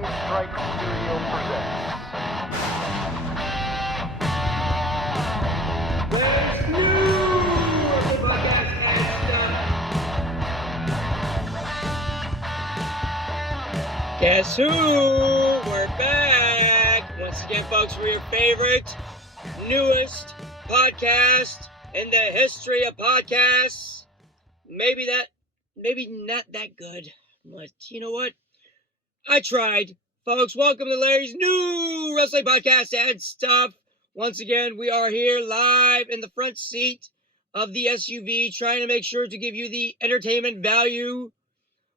Lightning Strike Studio presents. There's new podcast and stuff. Guess who? We're back once again, folks. We're your favorite, newest podcast in the history of podcasts. Maybe not that good, but you know what? I tried. Folks, welcome to Larry's new wrestling podcast and stuff. Once again, we are here live in the front seat of the SUV, trying to make sure to give you the entertainment value,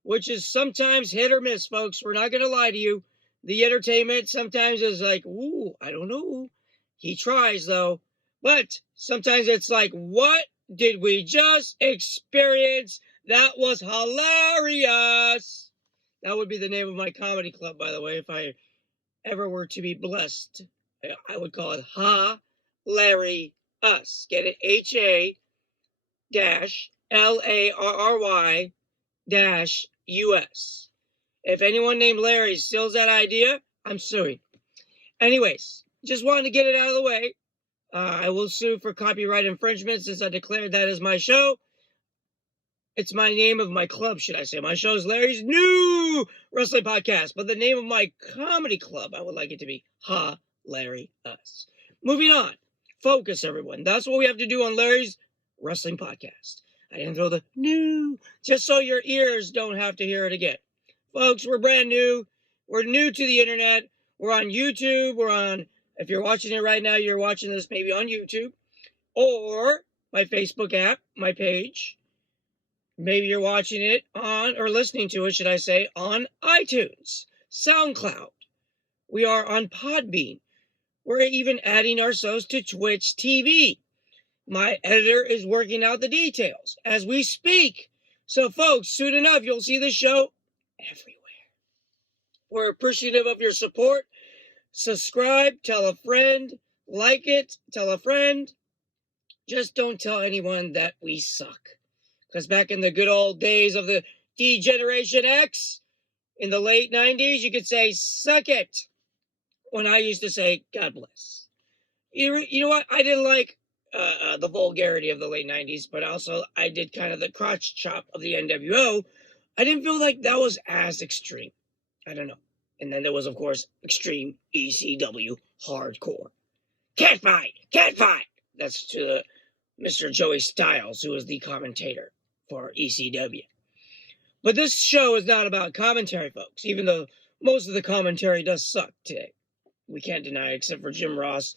which is sometimes hit or miss, folks. We're not going to lie to you. The entertainment sometimes is like, ooh, I don't know. He tries, though. But sometimes it's like, what did we just experience? That was hilarious. That would be the name of my comedy club, by the way, if I ever were to be blessed. I would call it Ha Larry Us. Get it? HA-LARRY-US. If anyone named Larry steals that idea, I'm suing. Anyways, just wanted to get it out of the way. I will sue for copyright infringement since I declared that as my show. It's my name of my club, should I say. My show is Larry's new wrestling podcast, but the name of my comedy club, I would like it to be Ha Larry Us. Moving on. Focus, everyone. That's what we have to do on Larry's wrestling podcast. I didn't throw the new, just so your ears don't have to hear it again. Folks, we're brand new. We're new to the internet. We're on YouTube. We're on, if you're watching it right now, you're watching this maybe on YouTube or my Facebook app, my page. Maybe you're watching it on, or listening to it, should I say, on iTunes, SoundCloud. We are on Podbean. We're even adding ourselves to Twitch TV. My editor is working out the details as we speak. So, folks, soon enough, you'll see the show everywhere. We're appreciative of your support. Subscribe, tell a friend, like it, tell a friend. Just don't tell anyone that we suck. Because back in the good old days of the D-Generation X, in the late 90s, you could say, suck it. When I used to say, God bless. You know what? I didn't like the vulgarity of the late 90s, but also I did kind of the crotch chop of the NWO. I didn't feel like that was as extreme. I don't know. And then there was, of course, extreme ECW hardcore. Can't fight! Can't fight! That's to Mr. Joey Styles, who was the commentator for ECW. But this show is not about commentary, folks, even though most of the commentary does suck today. We can't deny it, except for Jim Ross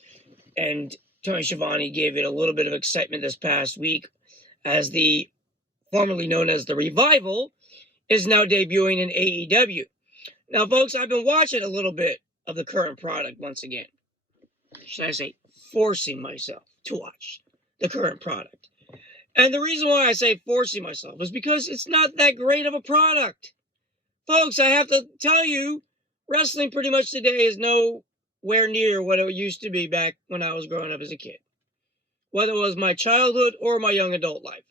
and Tony Schiavone gave it a little bit of excitement this past week as the formerly known as The Revival is now debuting in AEW. Now, folks, I've been watching a little bit of the current product once again. Should I say, forcing myself to watch the current product. And the reason why I say forcing myself is because it's not that great of a product. Folks, I have to tell you, wrestling pretty much today is nowhere near what it used to be back when I was growing up as a kid. Whether it was my childhood or my young adult life.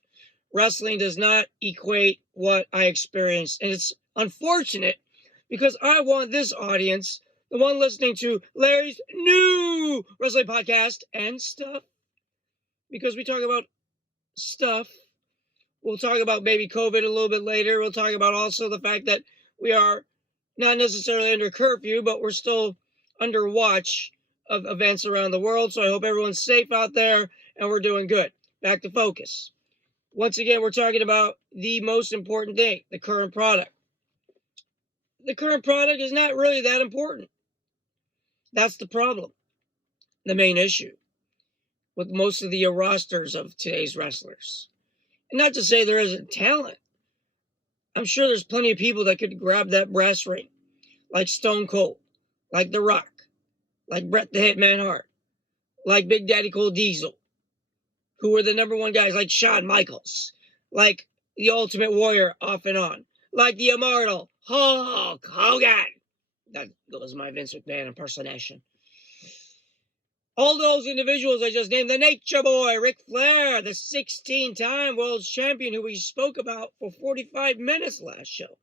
Wrestling does not equate what I experienced. And it's unfortunate because I want this audience, the one listening to Larry's new wrestling podcast and stuff, because we talk about stuff. We'll talk about maybe COVID a little bit later. We'll talk about also the fact that we are not necessarily under curfew, but we're still under watch of events around the world. So I hope everyone's safe out there and we're doing good. Back to focus. Once again, we're talking about the most important thing, the current product. The current product is not really that important. That's the problem. The main issue with most of the rosters of today's wrestlers. And not to say there isn't talent. I'm sure there's plenty of people that could grab that brass ring. Like Stone Cold. Like The Rock. Like Bret the Hitman Hart. Like Big Daddy Cool Diesel. Who were the number one guys. Like Shawn Michaels. Like the Ultimate Warrior off and on. Like the Immortal Hulk Hogan. That was my Vince McMahon impersonation. All those individuals I just named, the Nature Boy, Ric Flair, the 16-time world champion who we spoke about for 45 minutes last show.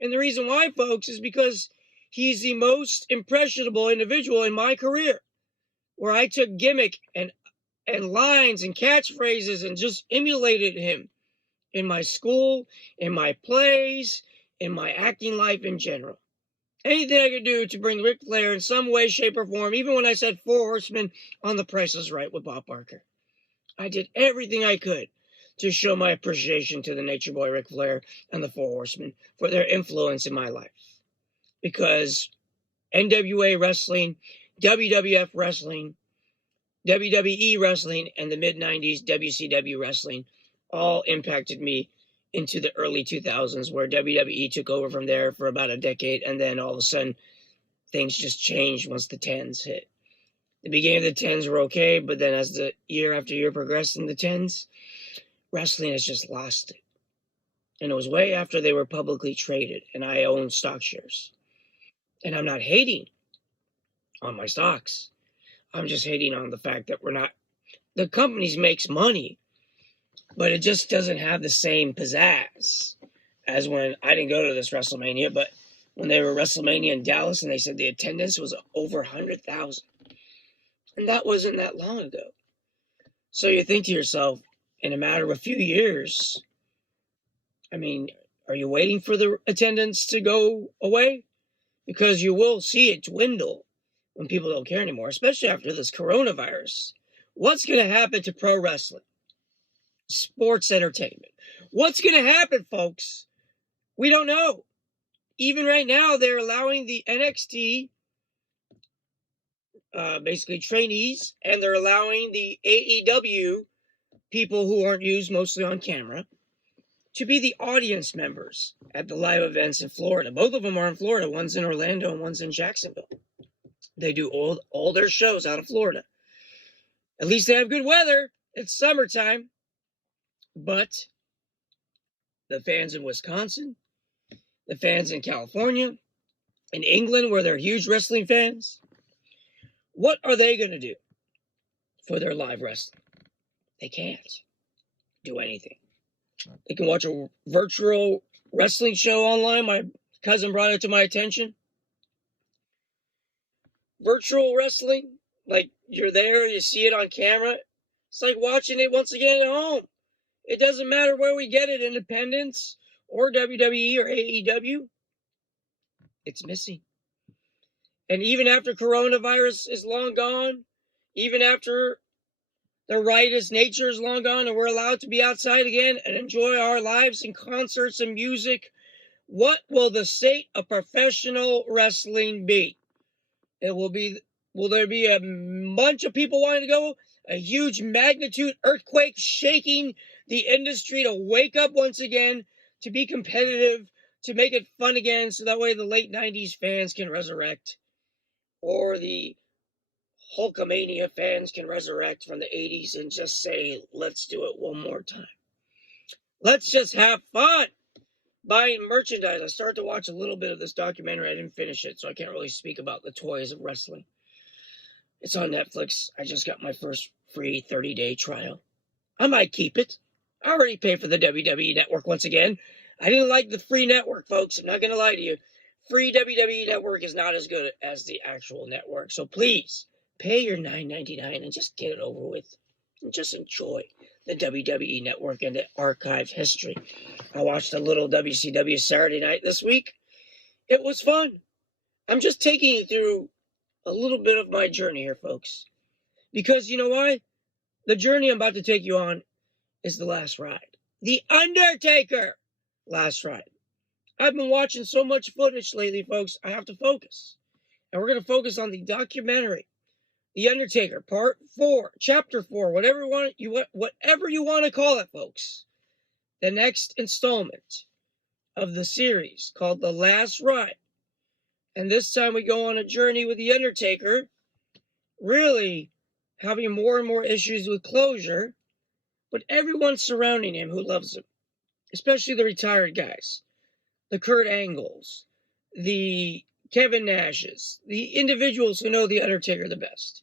And the reason why, folks, is because He's the most impressionable individual in my career, where I took gimmick and lines and catchphrases and just emulated him in my school, in my plays, in my acting life in general. Anything I could do to bring Ric Flair in some way, shape, or form, even when I said Four Horsemen on The Price is Right with Bob Barker. I did everything I could to show my appreciation to the Nature Boy Ric Flair and the Four Horsemen for their influence in my life. Because NWA wrestling, WWF wrestling, WWE wrestling, and the mid-90s WCW wrestling all impacted me into the early 2000s, where WWE took over from there for about a decade, and then all of a sudden things just changed once the 10s hit. The beginning of the 10s were okay, but then as the year after year progressed in the 10s, wrestling has just lost it. And it was way after they were publicly traded, and I owned stock shares. And I'm not hating on my stocks. I'm just hating on the fact that the companies makes money, but it just doesn't have the same pizzazz as when I didn't go to this WrestleMania, but when they were WrestleMania in Dallas and they said the attendance was over 100,000. And that wasn't that long ago. So you think to yourself, in a matter of a few years, I mean, are you waiting for the attendance to go away? Because you will see it dwindle when people don't care anymore, especially after this coronavirus. What's going to happen to pro wrestling? Sports entertainment. What's going to happen, folks? We don't know. Even right now, they're allowing the NXT, basically trainees, and they're allowing the AEW people who aren't used mostly on camera to be the audience members at the live events in Florida. Both of them are in Florida. One's in Orlando and one's in Jacksonville. They do all their shows out of Florida. At least they have good weather. It's summertime. But the fans in Wisconsin, the fans in California, in England, where they're huge wrestling fans, what are they going to do for their live wrestling? They can't do anything. They can watch a virtual wrestling show online. My cousin brought it to my attention. Virtual wrestling, like you're there, you see it on camera. It's like watching it once again at home. It doesn't matter where we get it, Independence or WWE or AEW. It's missing. And even after coronavirus is long gone, even after the riotous nature is long gone and we're allowed to be outside again and enjoy our lives in concerts and music, what will the state of professional wrestling be? Will there be a bunch of people wanting to go? A huge magnitude earthquake shaking the industry to wake up once again, to be competitive, to make it fun again, so that way the late 90s fans can resurrect, or the Hulkamania fans can resurrect from the 80s and just say, let's do it one more time. Let's just have fun buying merchandise. I started to watch a little bit of this documentary. I didn't finish it, so I can't really speak about the toys of wrestling. It's on Netflix. I just got my first free 30-day trial. I might keep it. I already paid for the WWE Network once again. I didn't like the free network, folks. I'm not going to lie to you. Free WWE Network is not as good as the actual network. So please, pay your $9.99 and just get it over with. And just enjoy the WWE Network and the archived history. I watched a little WCW Saturday night this week. It was fun. I'm just taking you through a little bit of my journey here, folks. Because you know why? The journey I'm about to take you on is the last ride. The Undertaker last ride. I've been watching so much footage lately, folks. I have to focus. And we're going to focus on the documentary, The Undertaker, Part 4, Chapter 4, whatever you want to call it, folks. The next installment of the series called The Last Ride. And this time we go on a journey with The Undertaker, really having more and more issues with closure, but everyone surrounding him who loves him, especially the retired guys, the Kurt Angles, the Kevin Nashes, the individuals who know The Undertaker the best.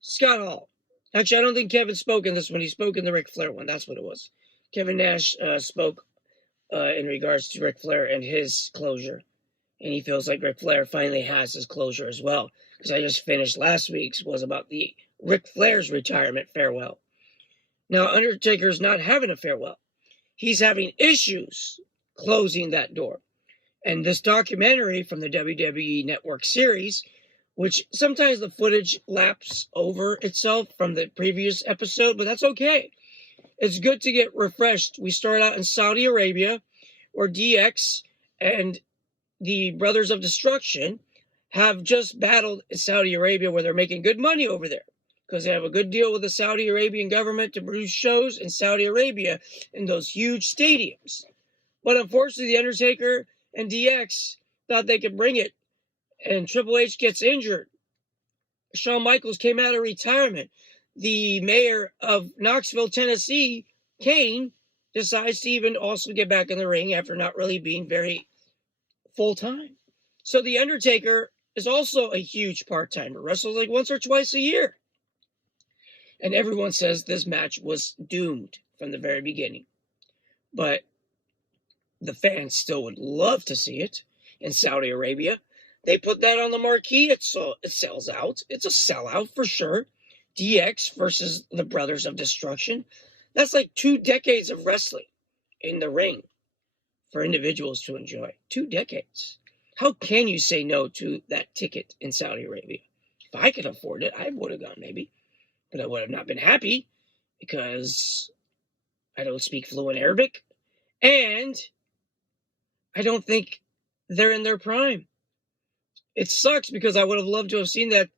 Scott Hall. Actually, I don't think Kevin spoke in this one. He spoke in the Ric Flair one. That's what it was. Kevin Nash spoke in regards to Ric Flair and his closure. And he feels like Ric Flair finally has his closure as well. Because I just finished last week's was about the Ric Flair's retirement farewell. Now, Undertaker's not having a farewell. He's having issues closing that door. And this documentary from the WWE Network series, which sometimes the footage laps over itself from the previous episode, but that's okay. It's good to get refreshed. We start out in Saudi Arabia, where DX and the Brothers of Destruction have just battled in Saudi Arabia, where they're making good money over there because they have a good deal with the Saudi Arabian government to produce shows in Saudi Arabia in those huge stadiums. But unfortunately, The Undertaker and DX thought they could bring it, and Triple H gets injured. Shawn Michaels came out of retirement. The mayor of Knoxville, Tennessee, Kane, decides to even also get back in the ring after not really being very full-time. So The Undertaker is also a huge part-timer, wrestles like once or twice a year. And everyone says this match was doomed from the very beginning. But the fans still would love to see it in Saudi Arabia. They put that on the marquee. It sells out. It's a sellout for sure. DX versus the Brothers of Destruction. That's like 2 decades of wrestling in the ring for individuals to enjoy. 2 decades. How can you say no to that ticket in Saudi Arabia? If I could afford it, I would have gone maybe. But I would have not been happy because I don't speak fluent Arabic. And I don't think they're in their prime. It sucks because I would have loved to have seen that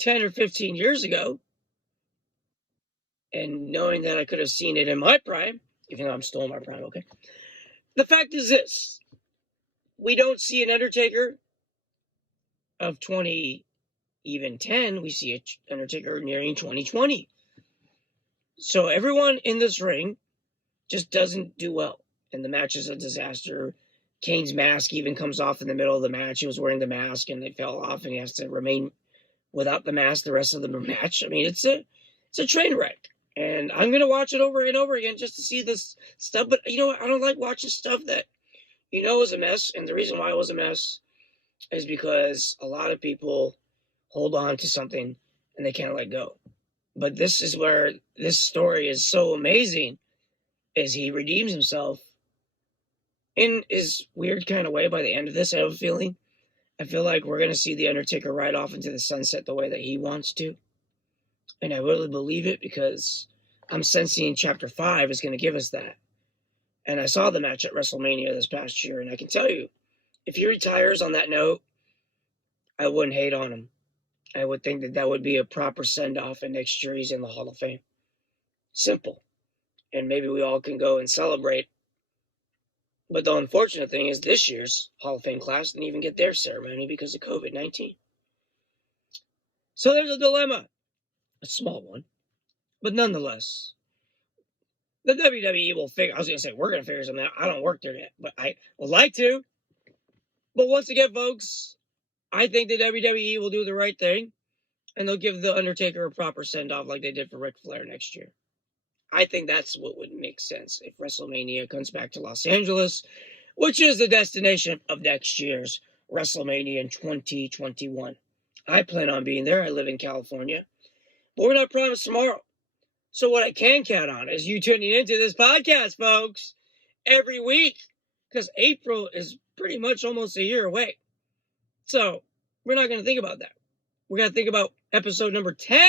10 or 15 years ago. And knowing that I could have seen it in my prime, even though I'm still in my prime, okay? The fact is this. We don't see an Undertaker of 20, even 10. We see an Undertaker nearing 2020. So everyone in this ring just doesn't do well. And the match is a disaster. Kane's mask even comes off in the middle of the match. He was wearing the mask and it fell off and he has to remain without the mask the rest of the match. I mean, it's a train wreck. And I'm going to watch it over and over again just to see this stuff. But you know what? I don't like watching stuff that is a mess. And the reason why it was a mess is because a lot of people hold on to something and they can't let go. But this is where this story is so amazing, is he redeems himself in his weird kind of way by the end of this. I have a feeling. I feel like we're going to see The Undertaker ride off into the sunset the way that he wants to. And I really believe it because I'm sensing Chapter 5 is going to give us that. And I saw the match at WrestleMania this past year, and I can tell you, if he retires on that note, I wouldn't hate on him. I would think that would be a proper send-off, and next year he's in the Hall of Fame. Simple. And maybe we all can go and celebrate. But the unfortunate thing is this year's Hall of Fame class didn't even get their ceremony because of COVID-19. So there's a dilemma. A small one. But nonetheless, the WWE will figure, I was going to say, we're going to figure something out. I don't work there yet, but I would like to. But once again, folks, I think the WWE will do the right thing, and they'll give The Undertaker a proper send-off like they did for Ric Flair next year. I think that's what would make sense if WrestleMania comes back to Los Angeles, which is the destination of next year's WrestleMania in 2021. I plan on being there. I live in California. But we're not promised tomorrow. So what I can count on is you tuning into this podcast, folks, every week, because April is pretty much almost a year away. So we're not going to think about that. We're going to think about episode number 10,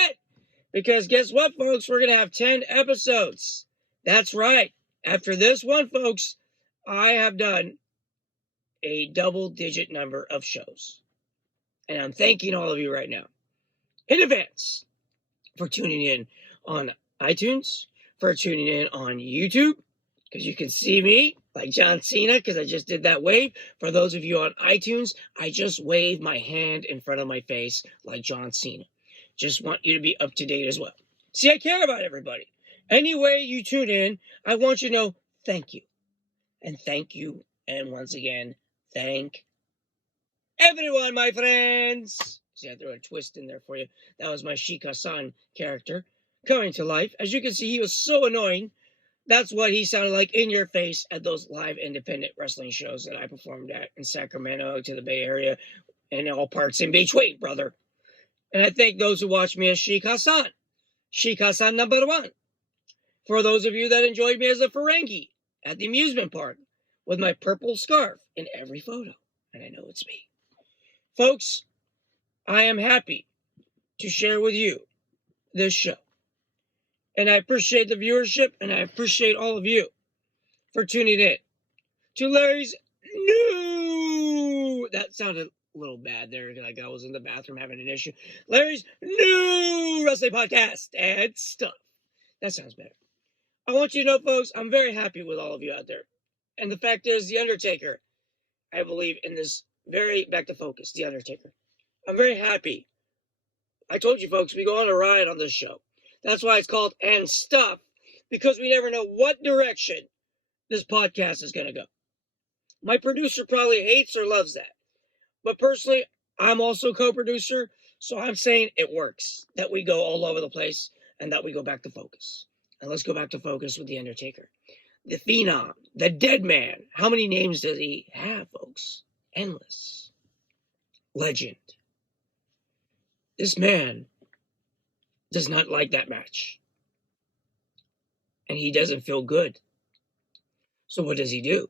because guess what, folks? We're going to have 10 episodes. That's right. After this one, folks, I have done a double-digit number of shows. And I'm thanking all of you right now in advance for tuning in on iTunes, for tuning in on YouTube, because you can see me like John Cena, because I just did that wave. For those of you on iTunes, I just waved my hand in front of my face like John Cena. Just want you to be up to date as well. See, I care about everybody. Any way you tune in, I want you to know thank you. And thank you. And once again, thank everyone, my friends. See, I threw a twist in there for you. That was my Sheik Hassan character coming to life. As you can see, he was so annoying That's what he sounded like in your face at those live independent wrestling shows that I performed at in Sacramento to the Bay Area and all parts in between, brother. And I thank those who watched me as Sheikh Hassan number one. For those of you that enjoyed me as a Ferengi at the amusement park with my purple scarf in every photo. And I know it's me. Folks, I am happy to share with you this show. And I appreciate the viewership, and I appreciate all of you for tuning in to Larry's new... That sounded a little bad there, like I was in the bathroom having an issue. Larry's new wrestling podcast and stuff. That sounds better. I want you to know, folks, I'm very happy with all of you out there. And the fact is, The Undertaker, I believe in this very... Back to focus, The Undertaker. I'm very happy. I told you, folks, we go on a ride on this show. That's why it's called And Stuff, because we never know what direction this podcast is going to go. My producer probably hates or loves that. But personally, I'm also co-producer, so I'm saying it works, that we go all over the place and that we go back to focus. And let's go back to focus with The Undertaker. The Phenom, the Dead Man. How many names does he have, folks? Endless. Legend. This man does not like that match. And he doesn't feel good. So what does he do?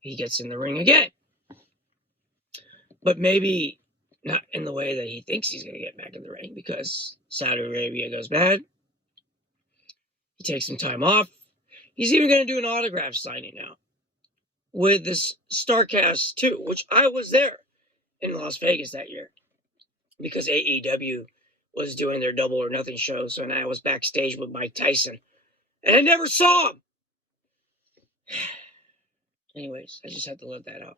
He gets in the ring again. But maybe not in the way that he thinks he's going to get back in the ring, because Saudi Arabia goes bad. He takes some time off. He's even going to do an autograph signing now with this StarCast 2, which I was there in Las Vegas that year because AEW was doing their Double or Nothing show. So and I was backstage with Mike Tyson, and I never saw him. Anyways, I just had to let that out.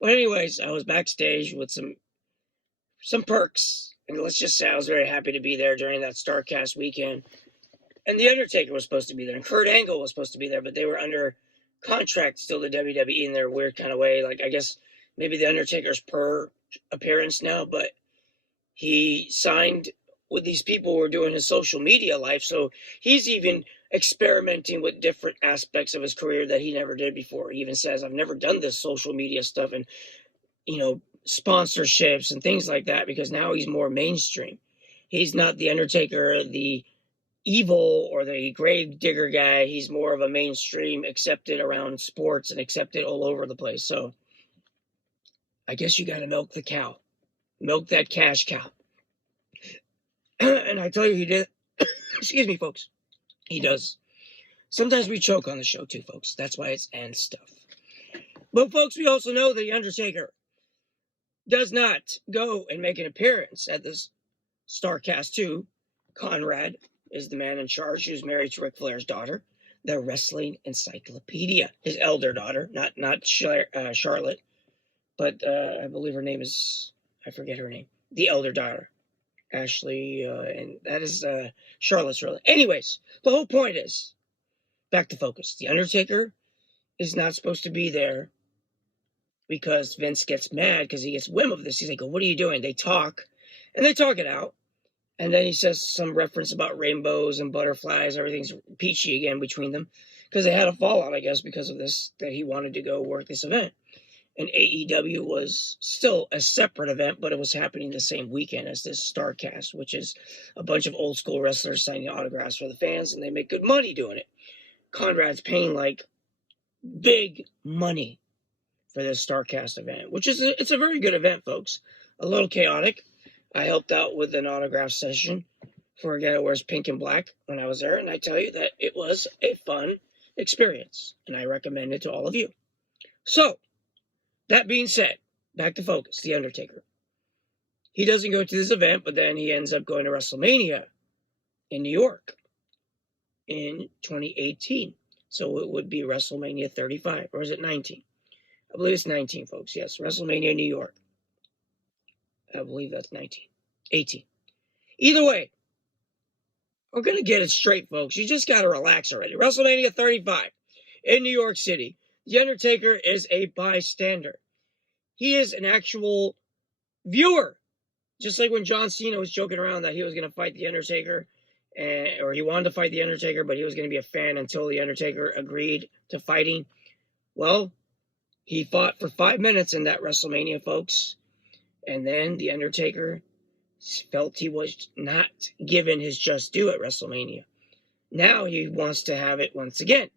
But anyways, I was backstage with some perks, and let's just say I was very happy to be there during that StarCast weekend. And The Undertaker was supposed to be there, and Kurt Angle was supposed to be there, but they were under contract still to WWE in their weird kind of way. Like, I guess maybe The Undertaker's per appearance now, but he signed with these people who were doing his social media life, so he's even experimenting with different aspects of his career that he never did before. He even says, I've never done this social media stuff and, sponsorships and things like that, because now he's more mainstream. He's not The Undertaker, the evil or the grave digger guy. He's more of a mainstream, accepted around sports and accepted all over the place. So I guess you got to milk the cow. Milk that cash cow. And I tell you, he did. Excuse me, folks. He does. Sometimes we choke on the show too, folks. That's why it's And Stuff. But folks, we also know that The Undertaker does not go and make an appearance at this StarCast 2. Conrad is the man in charge, who's married to Ric Flair's daughter, the Wrestling Encyclopedia. His elder daughter, not Charlotte, but I believe her name is, I forget her name. The elder daughter, Ashley, and that is Charlotte's really. Anyways, the whole point is, back to focus. The Undertaker is not supposed to be there because Vince gets mad because he gets whim of this. He's like, what are you doing? They talk, and they talk it out. And then he says some reference about rainbows and butterflies. Everything's peachy again between them because they had a fallout, I guess, because of this, that he wanted to go work this event. And AEW was still a separate event, but it was happening the same weekend as this StarCast, which is a bunch of old school wrestlers signing autographs for the fans, and they make good money doing it. Conrad's paying like big money for this StarCast event, which is it's a very good event, folks. A little chaotic. I helped out with an autograph session for a guy who wears pink and black when I was there, and I tell you that it was a fun experience, and I recommend it to all of you. So, that being said, back to focus, The Undertaker. He doesn't go to this event, but then he ends up going to WrestleMania in New York in 2018. So it would be WrestleMania 35, or is it 19? I believe it's 19, folks. Yes, WrestleMania New York. I believe that's 19. 18. Either way, we're going to get it straight, folks. You just got to relax already. WrestleMania 35 in New York City. The Undertaker is a bystander. He is an actual viewer. Just like when John Cena was joking around that he was going to fight The Undertaker or he wanted to fight the Undertaker, but he was going to be a fan until the Undertaker agreed to fighting. Well, he fought for 5 minutes in that WrestleMania, folks, and then the Undertaker felt he was not given his just due at WrestleMania. Now he wants to have it once again,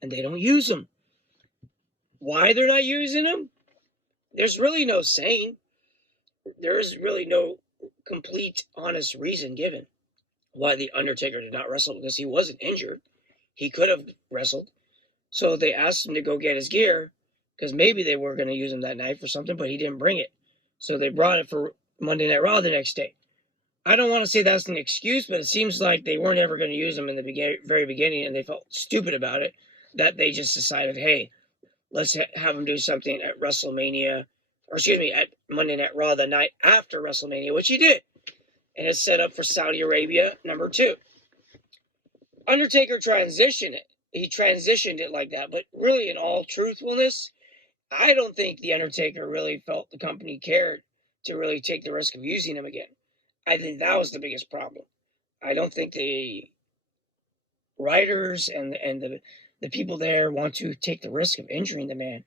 and they don't use him. Why they're not using him? There's really no saying. There is really no complete, honest reason given why the Undertaker did not wrestle, because he wasn't injured. He could have wrestled. So they asked him to go get his gear, because maybe they were going to use him that night for something, but he didn't bring it. So they brought it for Monday Night Raw the next day. I don't want to say that's an excuse, but it seems like they weren't ever going to use him in the very beginning, and they felt stupid about it, that they just decided, hey, let's have him do something at WrestleMania, or excuse me, at Monday Night Raw the night after WrestleMania, which he did. And it's set up for Saudi Arabia, number 2. Undertaker transitioned it. He transitioned it like that. But really, in all truthfulness, I don't think the Undertaker really felt the company cared to really take the risk of using him again. I think that was the biggest problem. I don't think the writers and the people there want to take the risk of injuring the man.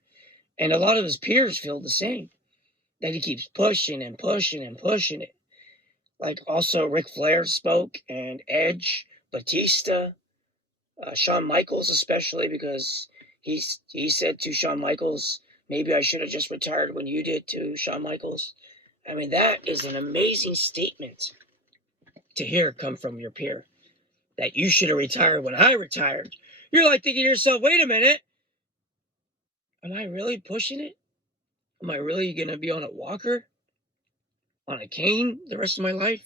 And a lot of his peers feel the same, that he keeps pushing and pushing and pushing it. Like also Ric Flair spoke, and Edge, Batista, Shawn Michaels especially, because he said to Shawn Michaels, maybe I should have just retired when you did, to Shawn Michaels. I mean, that is an amazing statement to hear come from your peer, that you should have retired when I retired. You're like thinking to yourself, wait a minute, am I really pushing it? Am I really going to be on a walker, on a cane the rest of my life?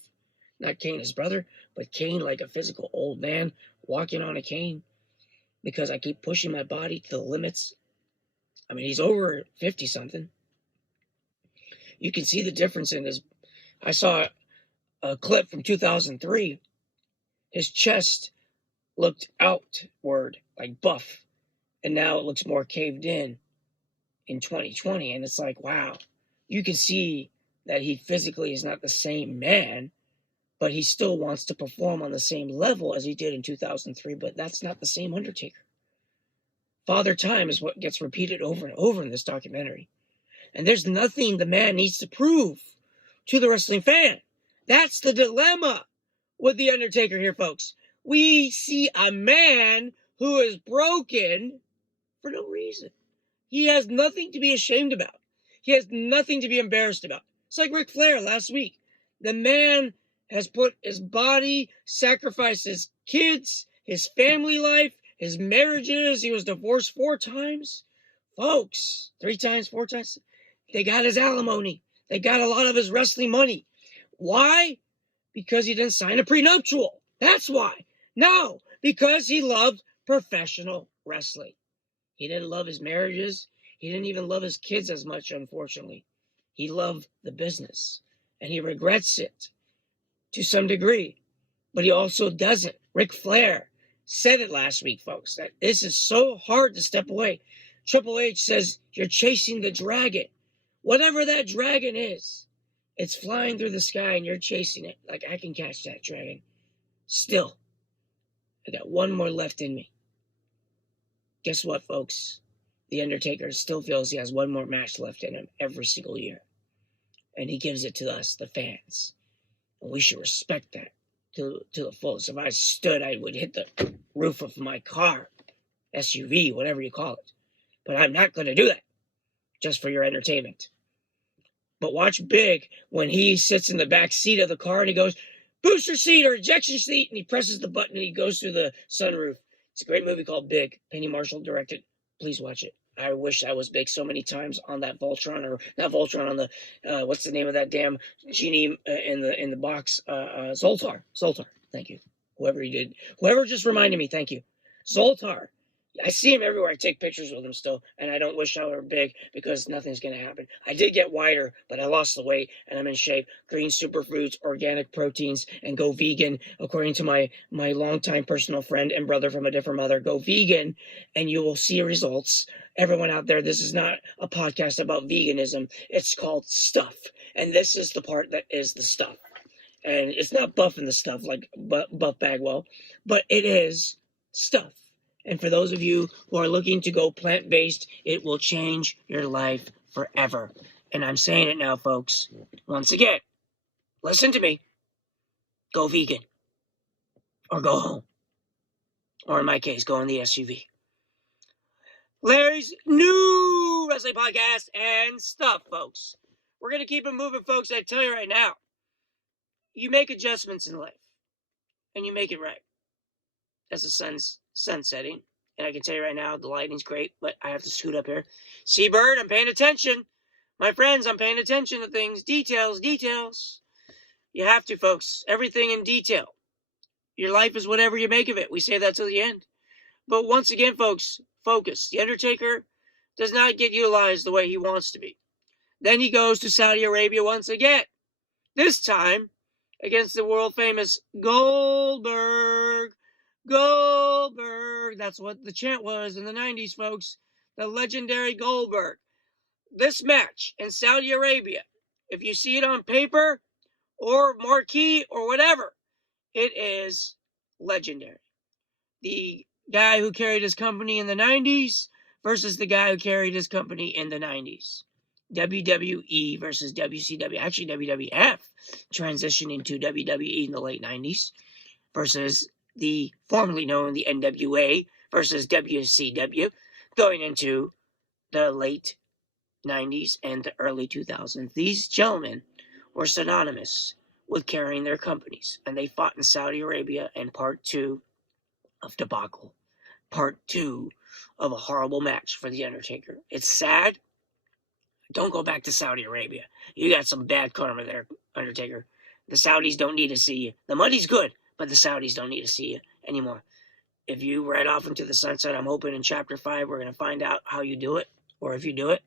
Not Kane, his brother, but Kane like a physical old man walking on a cane, because I keep pushing my body to the limits. I mean, he's over 50-something. You can see the difference in his... I saw a clip from 2003. His chest looked outward, like buff, and now it looks more caved in 2020. And it's like, wow, you can see that he physically is not the same man, but he still wants to perform on the same level as he did in 2003, but that's not the same Undertaker. Father Time is what gets repeated over and over in this documentary. And there's nothing the man needs to prove to the wrestling fan. That's the dilemma with the Undertaker here, folks. We see a man who is broken for no reason. He has nothing to be ashamed about. He has nothing to be embarrassed about. It's like Ric Flair last week. The man has put his body, sacrificed his kids, his family life, his marriages. He was divorced 4 times. Folks, 3 times, 4 times. They got his alimony. They got a lot of his wrestling money. Why? Because he didn't sign a prenuptial. That's why. No, because he loved professional wrestling. He didn't love his marriages. He didn't even love his kids as much, unfortunately. He loved the business, and he regrets it to some degree, but he also doesn't. Ric Flair said it last week, folks, that this is so hard to step away. Triple H says you're chasing the dragon. Whatever that dragon is, it's flying through the sky and you're chasing it. Like, I can catch that dragon. Still, I got one more left in me. Guess what, folks? The Undertaker still feels he has one more match left in him every single year. And he gives it to us, the fans. And we should respect that to the fullest. If I stood, I would hit the roof of my car, SUV, whatever you call it. But I'm not going to do that, just for your entertainment. But watch Big when he sits in the back seat of the car and he goes, booster seat or ejection seat, and he presses the button and he goes through the sunroof. It's a great movie called Big. Penny Marshall directed. Please watch it. I wish I was Big so many times on that Voltron, or not Voltron, on the what's the name of that damn genie in the box? Zoltar. Thank you. Whoever just reminded me. Thank you. Zoltar. I see him everywhere. I take pictures with him still, and I don't wish I were big, because nothing's going to happen. I did get wider, but I lost the weight, and I'm in shape. Green superfoods, organic proteins, and go vegan, according to my longtime personal friend and brother from a different mother. Go vegan, and you will see results. Everyone out there, this is not a podcast about veganism. It's called stuff, and this is the part that is the stuff. And it's not buffing the stuff like Buff Bagwell, but it is stuff. And for those of you who are looking to go plant-based, it will change your life forever. And I'm saying it now, folks. Once again, listen to me. Go vegan. Or go home. Or in my case, go in the SUV. Larry's new wrestling podcast and stuff, folks. We're going to keep it moving, folks. I tell you right now, you make adjustments in life, and you make it right. As the sun's setting, and I can tell you right now, the lighting's great, but I have to scoot up here. Seabird, I'm paying attention. My friends, I'm paying attention to things. Details. You have to, folks. Everything in detail. Your life is whatever you make of it. We say that till the end. But once again, folks, focus. The Undertaker does not get utilized the way he wants to be. Then he goes to Saudi Arabia once again. This time against the world-famous Goldberg. That's what the chant was in the 90s, folks. The legendary Goldberg. This match in Saudi Arabia, if you see it on paper or marquee or whatever, it is legendary. The guy who carried his company in the 90s versus the guy who carried his company in the 90s. WWE versus WCW. Actually, WWF transitioning to WWE in the late 90s versus the formerly known the NWA versus WCW going into the late 90s and the early 2000s. These gentlemen were synonymous with carrying their companies, and they fought in Saudi Arabia in part 2 of debacle, part 2 of a horrible match for The Undertaker. It's sad. Don't go back to Saudi Arabia. You got some bad karma there, Undertaker. The Saudis don't need to see you. The money's good, but the Saudis don't need to see you anymore. If you ride off into the sunset, I'm hoping in Chapter 5 we're going to find out how you do it, or if you do it.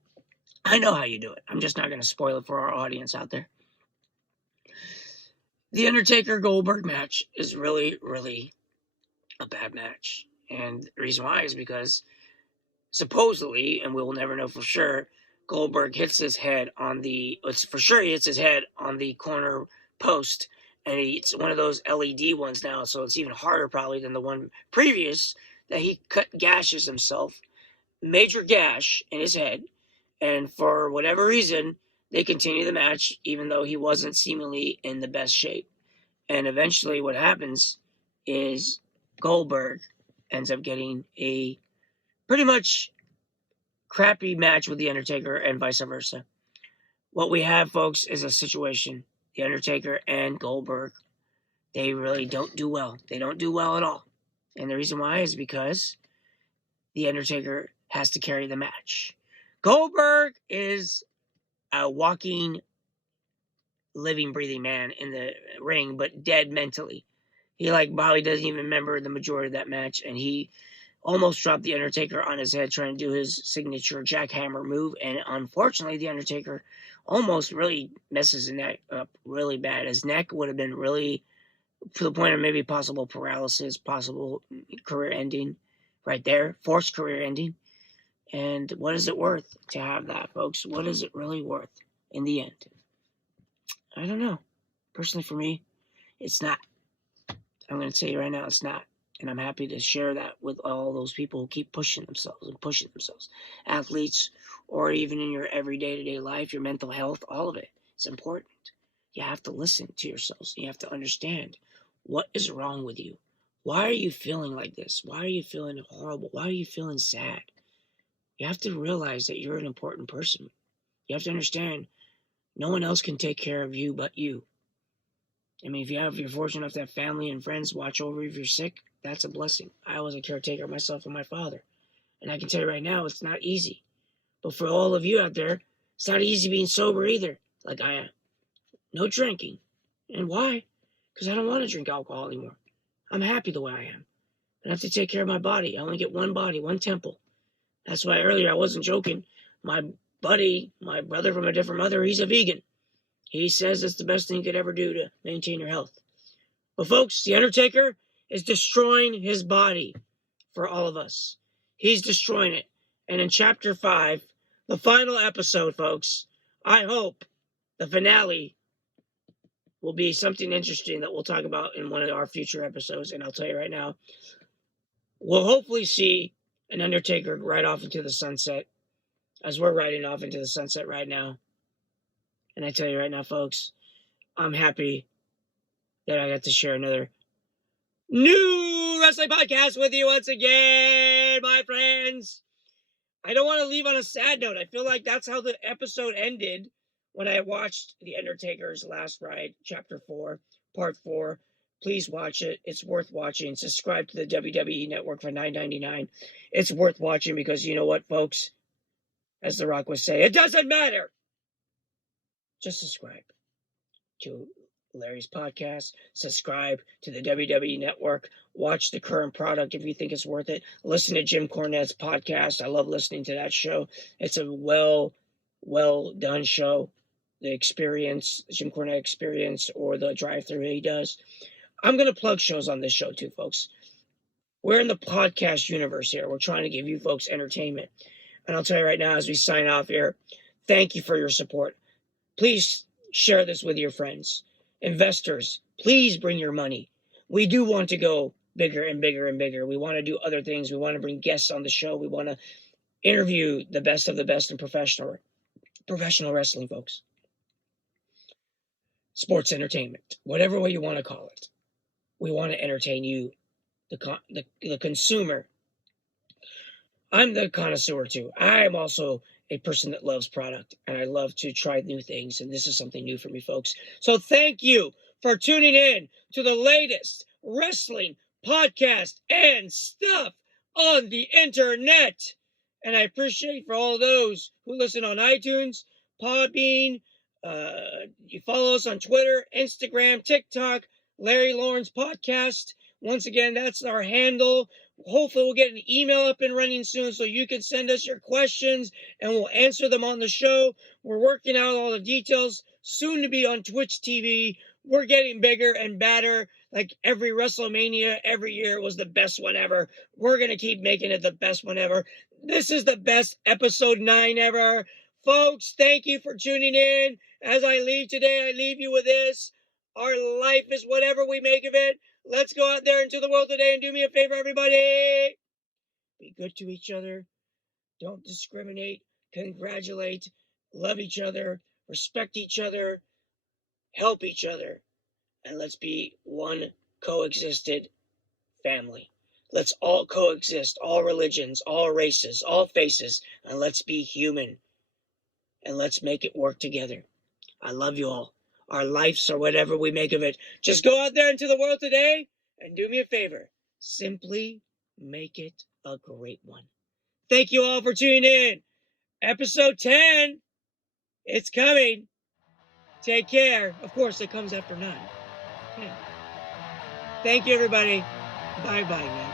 I know how you do it. I'm just not going to spoil it for our audience out there. The Undertaker-Goldberg match is really, really a bad match. And the reason why is because supposedly, and we'll never know for sure, Goldberg hits his head on it's for sure he hits his head on the corner post, and it's one of those LED ones now, so it's even harder probably than the one previous that he gashes himself, major gash in his head, and for whatever reason, they continue the match even though he wasn't seemingly in the best shape. And eventually what happens is Goldberg ends up getting a pretty much crappy match with The Undertaker and vice versa. What we have, folks, is a situation. The Undertaker and Goldberg, they really don't do well. They don't do well at all. And the reason why is because The Undertaker has to carry the match. Goldberg is a walking, living, breathing man in the ring, but dead mentally. He probably doesn't even remember the majority of that match, and he almost dropped The Undertaker on his head trying to do his signature jackhammer move, and unfortunately, The Undertaker almost really messes his neck up really bad. His neck would have been really to the point of maybe possible paralysis, possible career ending right there, forced career ending. And what is it worth to have that, folks? What is it really worth in the end? I don't know. Personally, for me, it's not. I'm going to tell you right now, it's not. And I'm happy to share that with all those people who keep pushing themselves. Athletes, or even in your everyday life, your mental health, all of it. It's important. You have to listen to yourselves. You have to understand what is wrong with you. Why are you feeling like this? Why are you feeling horrible? Why are you feeling sad? You have to realize that you're an important person. You have to understand no one else can take care of you but you. I mean, if you're fortunate enough to have family and friends watch over you if you're sick, that's a blessing. I was a caretaker of myself and my father. And I can tell you right now, it's not easy. But for all of you out there, it's not easy being sober either, like I am. No drinking. And why? Because I don't want to drink alcohol anymore. I'm happy the way I am. I have to take care of my body. I only get one body, one temple. That's why earlier I wasn't joking. My buddy, my brother from a different mother, he's a vegan. He says it's the best thing you could ever do to maintain your health. But folks, The Undertaker is destroying his body for all of us. He's destroying it. And in Chapter 5, the final episode, folks, I hope the finale will be something interesting that we'll talk about in one of our future episodes. And I'll tell you right now, we'll hopefully see an Undertaker ride off into the sunset as we're riding off into the sunset right now. And I tell you right now, folks, I'm happy that I got to share another new wrestling podcast with you once again, my friends. I don't want to leave on a sad note. I feel like that's how the episode ended when I watched The Undertaker's Last Ride, Chapter 4, Part 4. Please watch it. It's worth watching. Subscribe to the WWE Network for $9.99. It's worth watching because you know what, folks? As The Rock would say, it doesn't matter. Just subscribe to Larry's podcast. Subscribe to the WWE Network. Watch the current product if you think it's worth it. Listen to Jim Cornette's podcast. I love listening to that show. It's a well done show. The Experience, Jim Cornette Experience, or the drive-through he does. I'm going to plug shows on this show too, folks. We're in the podcast universe here. We're trying to give you folks entertainment. And I'll tell you right now, as we sign off here, thank you for your support. Please share this with your friends. Investors, please bring your money. We do want to go bigger and bigger and bigger. We want to do other things. We want to bring guests on the show. We want to interview the best of the best in professional wrestling, folks. Sports entertainment, whatever way you want to call it. We want to entertain you, the consumer. I'm the connoisseur too. I'm also a person that loves product, and I love to try new things, and this is something new for me, folks. So thank you for tuning in to the latest wrestling podcast and stuff on the internet. And I appreciate for all those who listen on iTunes, Podbean, you follow us on Twitter, Instagram, TikTok, Larry Lawrence Podcast. Once again, that's our handle. Hopefully we'll get an email up and running soon so you can send us your questions and we'll answer them on the show. We're working out all the details. Soon to be on Twitch TV. We're getting bigger and badder. Like every WrestleMania every year was the best one ever. We're going to keep making it the best one ever. This is the best episode 9 ever. Folks, thank you for tuning in. As I leave today, I leave you with this. Our life is whatever we make of it. Let's go out there into the world today and do me a favor, everybody. Be good to each other. Don't discriminate. Congratulate. Love each other. Respect each other. Help each other. And let's be one coexisted family. Let's all coexist. All religions, all races, all faces. And let's be human. And let's make it work together. I love you all. Our lives or whatever we make of it. Just go out there into the world today and do me a favor. Simply make it a great one. Thank you all for tuning in. Episode 10. It's coming. Take care. Of course, it comes after 9. 10. Thank you, everybody. Bye-bye now.